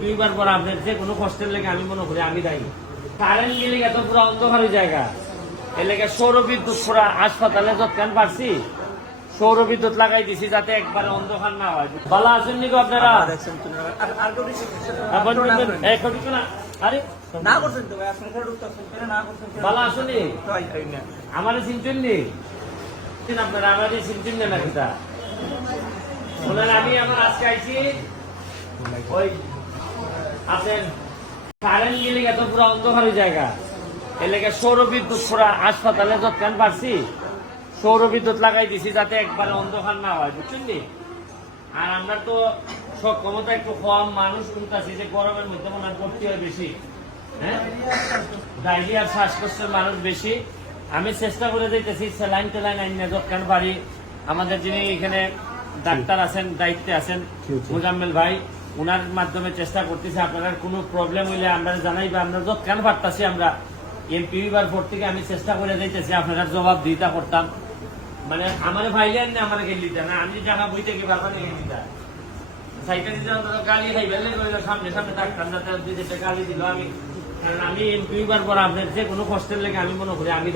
দুইবার পর আপনার যে কোনো কষ্টের লেগে আমি মনে করি আমি দায়ী। কারেন্ট গেলে এত পুরো অন্ধকারের জায়গা। এর লেগে সৌর বিদ্যুৎ পুরা হাসপাতালে যৎকান পারছি সৌর বিদ্যুৎ লাগাই দিছি যাতে একবারে অন্ধকার না হয়। ভালো আছেন নিকো আপনারা? আরে না? করছেন তো? ভালো আসুনি। আমারে চিনতেন নি? আপনারা? আমারই চিনতেন না নাকি তা? আমি আমার আজকে আইছি ওই আপনার কারেন্ট গেলে এত পুরো অন্ধকারের জায়গা। এর লেগে সৌর বিদ্যুৎ পুরা হাসপাতালে যৎকান পারছি সৌর বিদ্যুৎ লাগাই দিছি যাতে একবারে অন্ধকার না হয় বুঝছেন আর আমরা তো সব ক্ষমতা একটু কম মানুষ শুনতেছি যে গরমের মধ্যে মনে করতে হয় বেশি। হ্যাঁ? ডায়রিয়ার শ্বাসকষ্টের মানুষ বেশি। আমি চেষ্টা করে দিতেছি স্যালাইন টেলাইন আইন যৎকান বাড়ি আমাদের যিনি এখানে ডাক্তার আছেন দায়িত্বে আছেন মুজাম্মেল ভাই। ওনার মাধ্যমে চেষ্টা করতেছি আপনার কোনো প্রবলেম হইলে আমরা জানাই বা আমরা যত কেন পারতাছি আমরা এমপি বার পর থেকে আমি চেষ্টা করে দিতেছি আপনারা জবাব দিতা করতাম। মানে আমার ভাইলেন না, আমার গেলি না আমি টাকা বইতে কি বাবা নিয়ে দিতে গালি গালি আমি। কারণ আমি যে কোনো আমি মনে করি আমি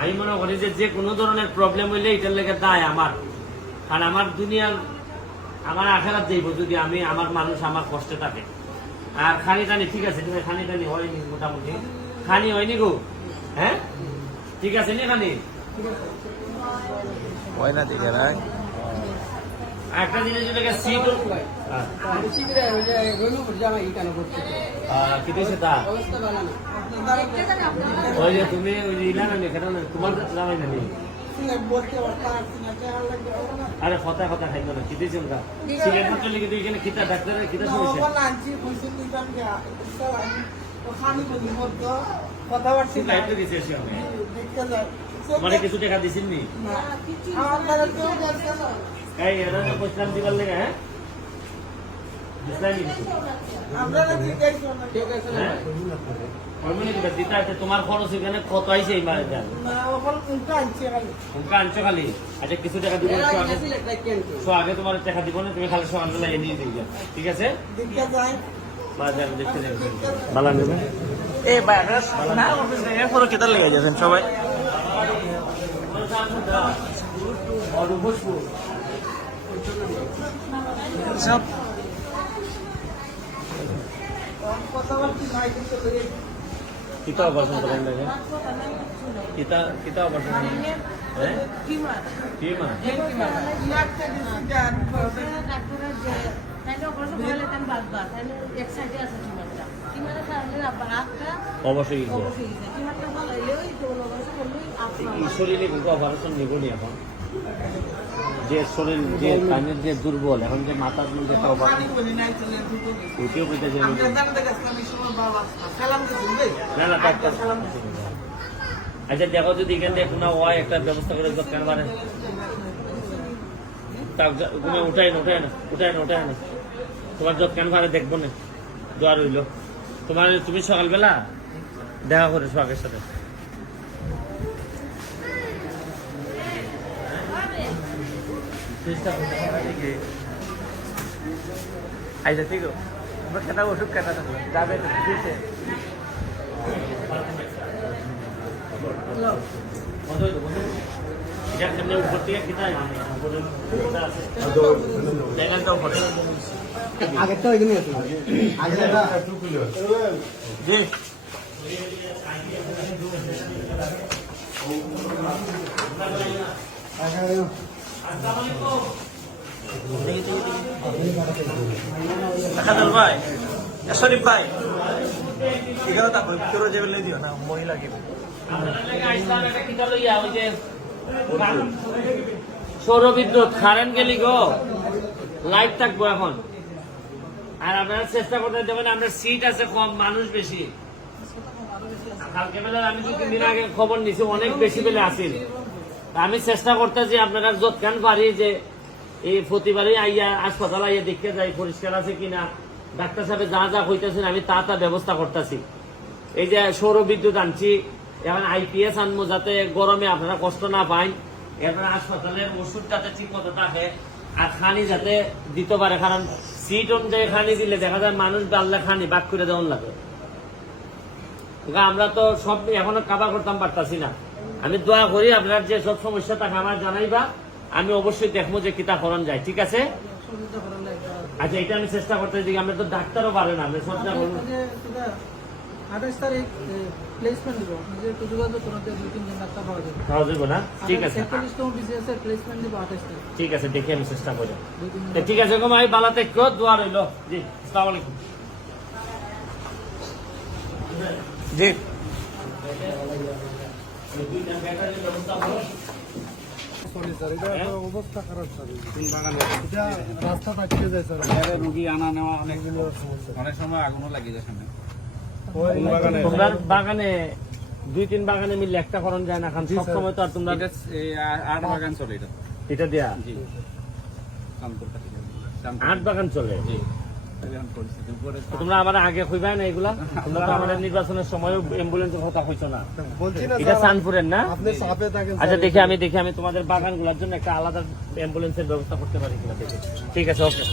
আমি মনে যে যে কোনো ধরনের প্রবলেম হইলে এটার লেগে দায় আমার। কারণ আমার দুনিয়ার আমার আখেরাত যাইব যদি আমি আমার মানুষ আমার কষ্টে থাকে। আর খানি টানি ঠিক আছে খানি টানি হয়নি মোটামুটি। খানি হয়নি গো। হ্যাঁ? ঠিক আছে নি খানি? হয় না একটা জিনিস যেটাকে সিট তুমি তোমার জামাই না নেই আরে কথা কথা খাইব না খিদে ওটা সিগারেট পত্র লিখে দিয়ে এখানে খিতা ডাক্তারের খিতা শুনেছে। মানে কিছু টাকা দিছেন নি? এরা তো পয়সা দিবার লেগে হ্যাঁ দিছলাই নি কিছু? হ্যাঁ? ওই মনে কিবা দিতা আছে, তোমার খরচ এখানে কত আইছে এই মারে আনছো খালি আচ্ছা কিছু টাকা দিব আগে তোমার টাকা দিব না তুমি খালি সকালবেলা এনে দিয়ে ঠিক আছে বাজার দেখতে দেখতে ভালো নেবে এ ভাই আপনারা না করছেন এরপরও কেতার লেগে যাচ্ছেন সবাই সব কিতা অপারেশন করেন দেখে? কিতা কিতা অপারেশন হ্যাঁ? কি মা অবশ্যই এই শরীরে কিন্তু অপারেশন নিবনি এখন। যে শরীর যে কানের যে দুর্বল এখন যে মাথার মধ্যে একটা অপারেশন ওইটিও কইতে যে না না ডাক্তার আচ্ছা দেখো যদি এখান থেকে কোনো হয় একটা ব্যবস্থা করে দোকান মানে তুমি উঠাই না উঠাই না উঠাই না উঠাই না। তোমার দোকান ভাড়া দেখব না। দোয়া রইল। তোমার তুমি সকালবেলা দেখা করে সোহাগের সাথে। চেষ্টা করতে? আইসা ঠিক কেটা ওষুধ কেটা যাবে দিয়েছে বন্ধ হইল, বন্ধ হইল। এটা কেমনে উপর থেকে খিতা? উপরে খিতা আছে। দেখলেন তো উপরে? আগেরটা ওইখানে আছে আগেরটা জি খাদল বিদ্যুৎ কারেন্ট গেলি গো। লাইট থাকব এখন। আর আপনারা চেষ্টা করতে দেবেন, আপনার সিট আছে কম, মানুষ বেশি। কালকে বেলা আমি দু তিন দিন আগে খবর নিছি, অনেক বেশি বেলে আসিল আমি চেষ্টা করতেছি আপনারা যৎকান পারি যে এই প্রতিবারই আইয়া হাসপাতাল আইয়া দেখতে যাই, পরিষ্কার আছে কিনা, ডাক্তার সাহেব যা যা হইতেছেন আমি তা তা ব্যবস্থা করতেছি। এই যে সৌর বিদ্যুৎ আনছি, এখন আইপিএস আনব যাতে গরমে আপনারা কষ্ট না পান এরপরে হাসপাতালের ওষুধ যাতে ঠিক মতো থাকে, আর খানি যাতে দিতে পারে, কারণ সিট অনুযায়ী খানি দিলে দেখা যায় মানুষ ডাললে খানি বাক করে দেওয়ান লাগে। আমরা তো সব এখনও কাবা করতাম পারতাছি না। আমি দোয়া করি আপনার যে সব সমস্যা থাকে আমার জানাইবা। আমি অবশ্যই দেখব যে কিতা করণ যায় ঠিক আছে? আচ্ছা এটা আমি চেষ্টা করতে দিই আমরা তো ডাক্তারও পারে না আমি চেষ্টা করব আঠাশ তারিখ প্লেসমেন্ট দিব। যেহেতু যোগাযোগ করতে দুই তিনজন ডাক্তার পাওয়া যাবে। খাওয়া যাব না? ঠিক আছে। একচল্লিশতম বিসিএস এর প্লেসমেন্ট দিব আঠাশ তারিখ। ঠিক আছে দেখি আমি চেষ্টা ঠিক আছে এরকম আমি বালাতে কেউ দোয়া রইল। জি আসসালামু আলাইকুম। জি। অবস্থা খারাপ স্যার রাস্তা থাকতে যায় স্যার রুগী আনা নেওয়া অনেক অনেক সময় আগুনও লাগে যায় সামনে তোমরা বাগানে দুই তিন বাগানে মিললে একটা করণ যায় না খান সব সময় তো আর তোমরা এটা এই আ- আট বাগান চলে এটা। এটা দেয়া? জি। আট বাগান চলে? তোমরা আমার আগে কইবা না এগুলা? তোমরা আমাদের নির্বাচনের সময় অ্যাম্বুলেন্সের কথা কইছো না। এটা সানপুরের না? আচ্ছা দেখি আমি দেখি আমি তোমাদের বাগানগুলোর জন্য একটা আলাদা অ্যাম্বুলেন্সের ব্যবস্থা করতে পারি কিনা দেখি। ঠিক আছে ওকে।